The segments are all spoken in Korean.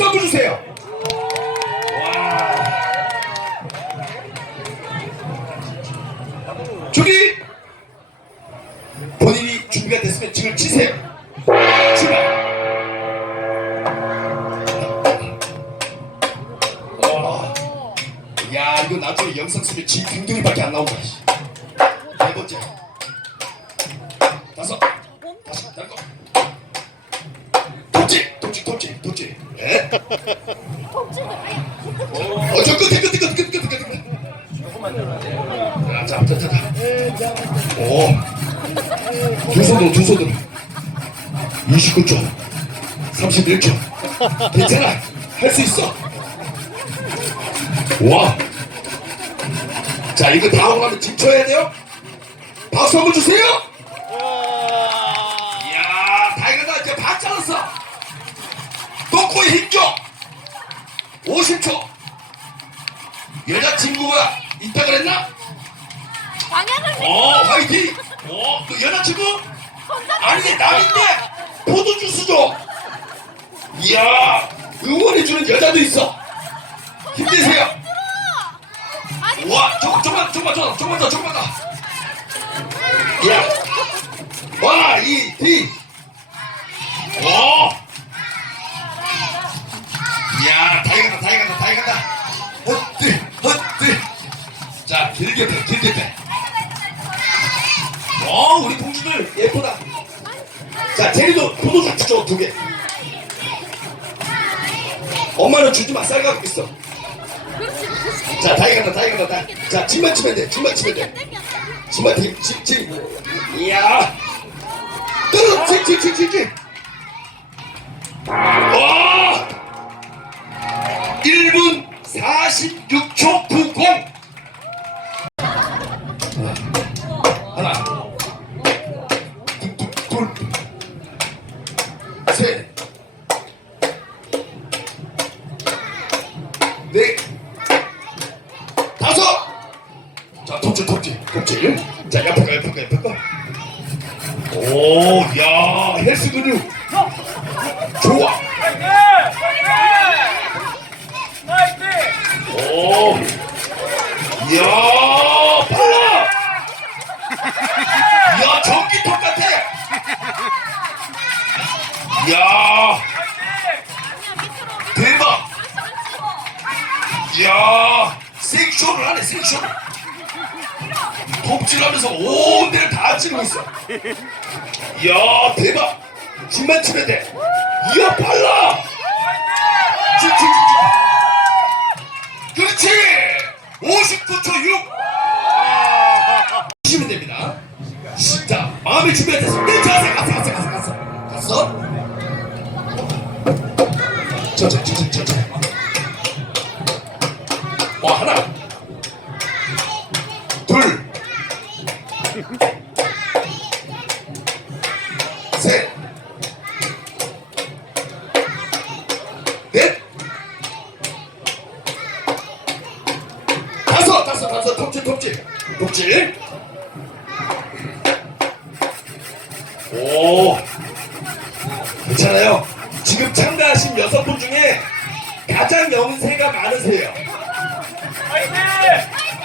박수 한번 주세요. 와. 저기 본인이 준비가 됐으면 지금 치세요. 출발. 와. 야 이거 나중에 영상 쓰면 지 빙둥이밖에 안 나온다. 씨. 네 번째. 다섯. 다섯. 다섯. 어, 저 끝에, 끝에, 끝에, 끝에, 끝에, 끝에. 자, 자, 자, 자, 자. 오. 두 손으로, 두 손으로. 29초. 31초. 괜찮아. 할 수 있어. 와. 자, 이거 다 하고 나면 진쳐야 돼요? 박수 한번 주세요! 힘줘. 50초. 여자친구가 있다 그랬나? 방향을 어, 화이팅. 어, 그 여자친구? 아니, 남인데 포도 주스 줘. 이야, 응원해주는 여자도 있어. 힘내세요. 와, 조금, 조금만, 조금만 더, 조금만 더, 조금만 더. 야, 와, 이, 디. 엄마는 주지 마, 쌀 갖고 있어. 자, 다이 간다, 다이 간다, 다이. 자, 침만 치면 돼, 침만 치면 돼. 침만 침, 침, 침. 이야. 떨어, 침, 침, 침, 침, 침. 와! 1분 46초 90. 근육. 좋아. 오, 이야, 빨라. 이야, 전기톱 같아. 이야, 대박. 이야, 생쇼를 하네, 생쇼를. 톱질하면서 온 데를 다 찌르고 있어. 이야, 대박. 춤만 추면 돼. 치, 치. 그렇지. 59초 6. 치면 됩니다. 자, 마음의 준비가 됐습니다. 자, 갔어, 갔어, 갔어, 갔어. 갔어. 천천히, 천천히, 천천히. 괜찮아요. 지금 참가하신 여섯 분 중에 가장 연세가 많으세요.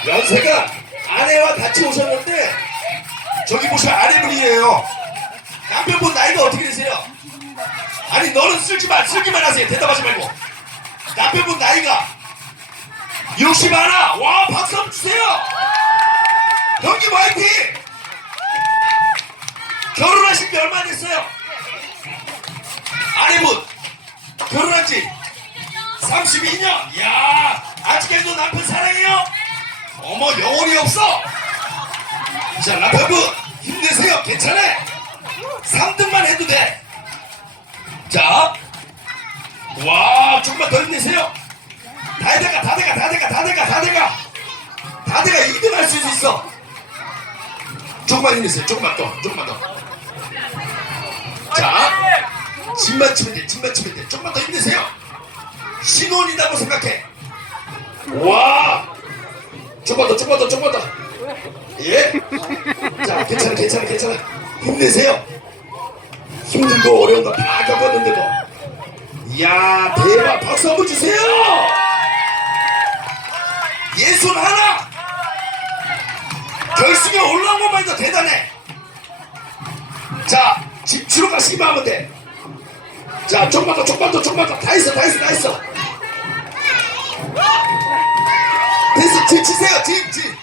연세가 아내와 같이 오셨는데 저기 보시면 아내분이에요. 남편분 나이가 어떻게 되세요? 아니 너는 쓸지 마 쓸기만 하세요. 대답하지 말고. 남편분 나이가 60 하나. 와 박수 한번 주세요. 형님 화이팅. 결혼하신 지 얼마 됐어요? 아내분 결혼한 지 32년. 이야 아직까지도 남편 사랑해요? 어머 영혼이 없어. 자 남편분 힘내세요. 괜찮아. 3등만 해도 돼. 자, 와 조금만 더 힘내세요. 다 돼가 다 돼가 다 돼가 다 돼가 다 돼가 다 돼가 2등 할 수 있어. 조금만 힘내세요. 조금만 더, 조금만 더. 자, 침만 치면 돼, 침만 치면 돼. 조금만 더 힘내세요. 신혼이라고 생각해. 와, 조금만 더, 조금만 더, 조금만 더. 예? 자, 괜찮아, 괜찮아, 괜찮아. 힘내세요. 힘든 거 어려운 거 다 겪었는데 뭐. 이야 대박 박수 한번 주세요 예순 하나 결승에 올라온 것만 해도 대단해 자 집주로 가시기만 하면 돼 자 조금만 더 조금만 더 조금만 더다 했어 다 했어 다 했어. 됐어 집 치세요 집집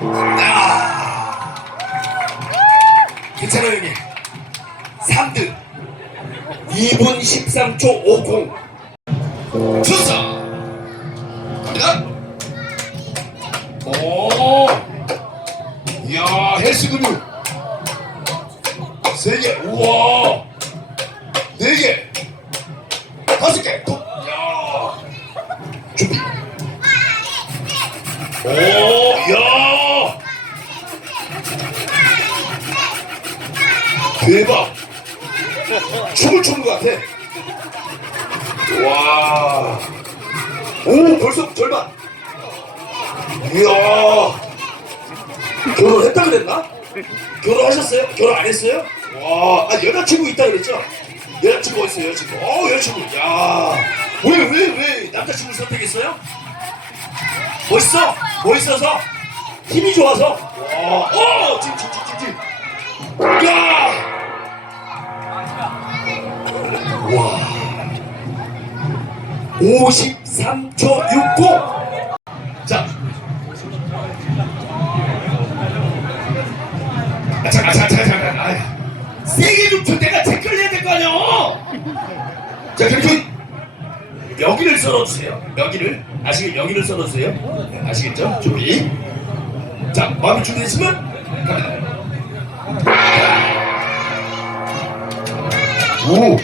아. 괜찮아요 형님. 3등. 2분 13초 50 주사 갑니다 오. 이야 헬스 근육 대박 춤을 추는 것 같아 와. 오, 벌써 절반. 이야. 결혼했다 그랬나? 결혼하셨어요? 결혼 안 했어요? 와, 아, 여자친구 있다 그랬죠? 여자친구 어딨어요, 여자친구? 어, 여자친구. 야. 왜, 왜, 왜 남자친구 선택했어요? 멋있어? 멋있어서? 힘이 좋아서? 와, 어, 지금, 지금, 지금, 지금. 야! 와. 53초 60. 자. 아, 잠깐, 잠깐, 잠깐. 아이, 세게 좀 쳐. 내가 댓글 내야 될 거 아니야. 자, 그리고 여기를 썰어주세요. 여기를. 아시겠, 여기를 썰어주세요. 네, 아시겠죠? 준비. 자, 마음이 준비됐으면 갑니다. 오.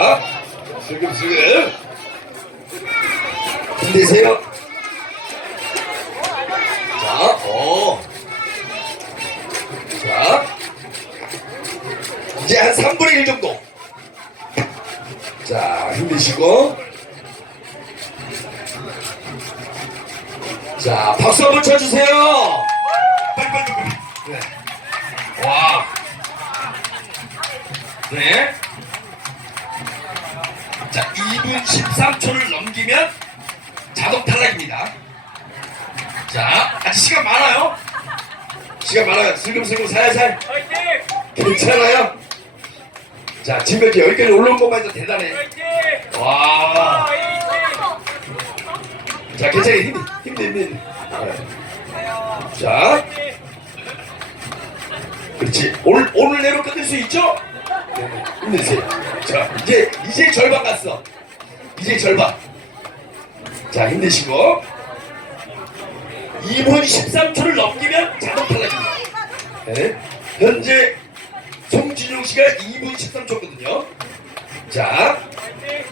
자, 슬금슬금. 힘내세요. 자, 어. 자. 이제 한 3분의 1 정도. 자, 힘내시고. 자, 박수 한번 쳐주세요. 빨리, 빨리, 빨리. 네. 와. 네. 자, 2분 13초를 넘기면 자동 탈락입니다. 자, 시간 많아요. 시간 많아요. 슬금슬금 살살. 괜찮아요. 자, 지금 이렇게 여기까지 올라온 것만 해도 대단해. 와. 자, 괜찮아요. 힘내, 힘내, 힘내. 네. 자. 그렇지. 오늘, 오늘 내로 끝낼 수 있죠? 네, 힘내세요. 자, 이제, 이제 절반 갔어. 이제 절반. 자, 힘내시고. 2분 13초를 넘기면 자동 탈락입니다. 네. 현재 송진용 씨가 2분 13초거든요. 자,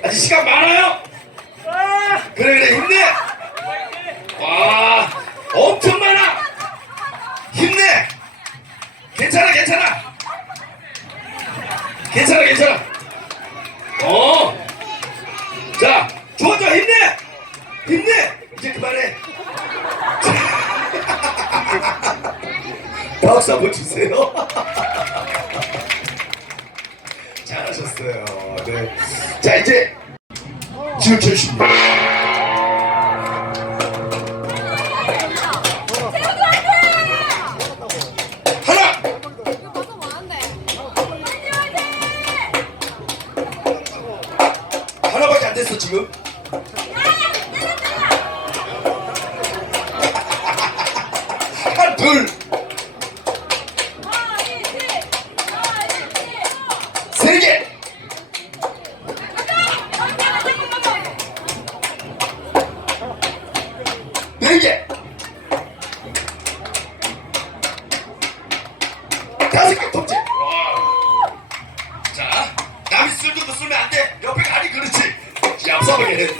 아직 시간 많아요. 그래, 그래, 힘내. 와, 엄청 많 잘하셨어요. 네. 자, 이제 지우철 씨입니다. 하나, 둘, 남이 쓰는 것도 쓰면 안 돼. 옆에 가니 그렇지. 얍삽하게.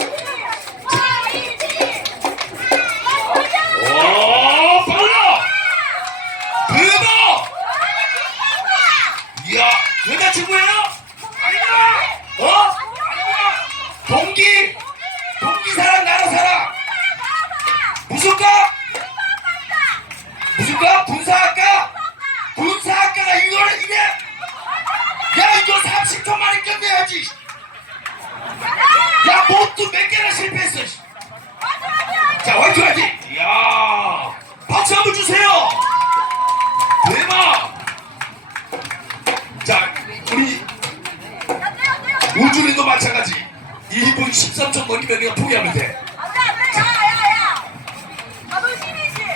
와 빨라. 대박. 이야, 내가 친구예요? 전투 몇 개나 실패했어. 자, 화이팅 화이팅. 이야, 박수 한번 주세요. 대박. 자, 우리 우주리도 마찬가지. 1분 13초 넘기면 내가 포기하면 돼.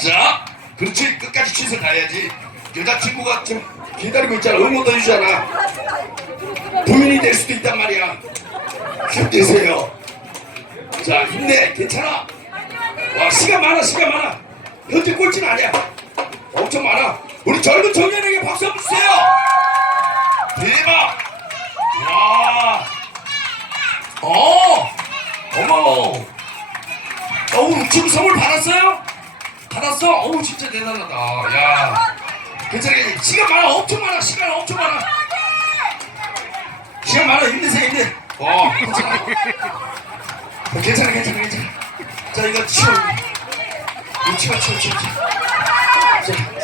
자, 그렇지. 끝까지 취소 가야지. 여자친구가 좀 기다리고 있잖아. 응원도 해주잖아. 부인이 될 수도 있단 말이야. 힘내세요. 자, 힘내. 괜찮아. 와, 시간 많아, 시간 많아. 현재 꼴찌는 아니야. 엄청 많아. 우리 젊은 청년에게 박수 한번 주세요. 대박. 와. 어. 어머. 어우, 지금 선물 받았어요? 받았어? 어우, 진짜 대단하다. 야. 괜찮아. 시간 많아. 엄청 많아. 시간 엄청 많아. 시간 많아. 힘내세요, 힘내. 어. 어, 괜찮아, 괜찮아, 괜찮아. 자, 이거 치워. 이거 치워, 치워, 치워, 치워. 자,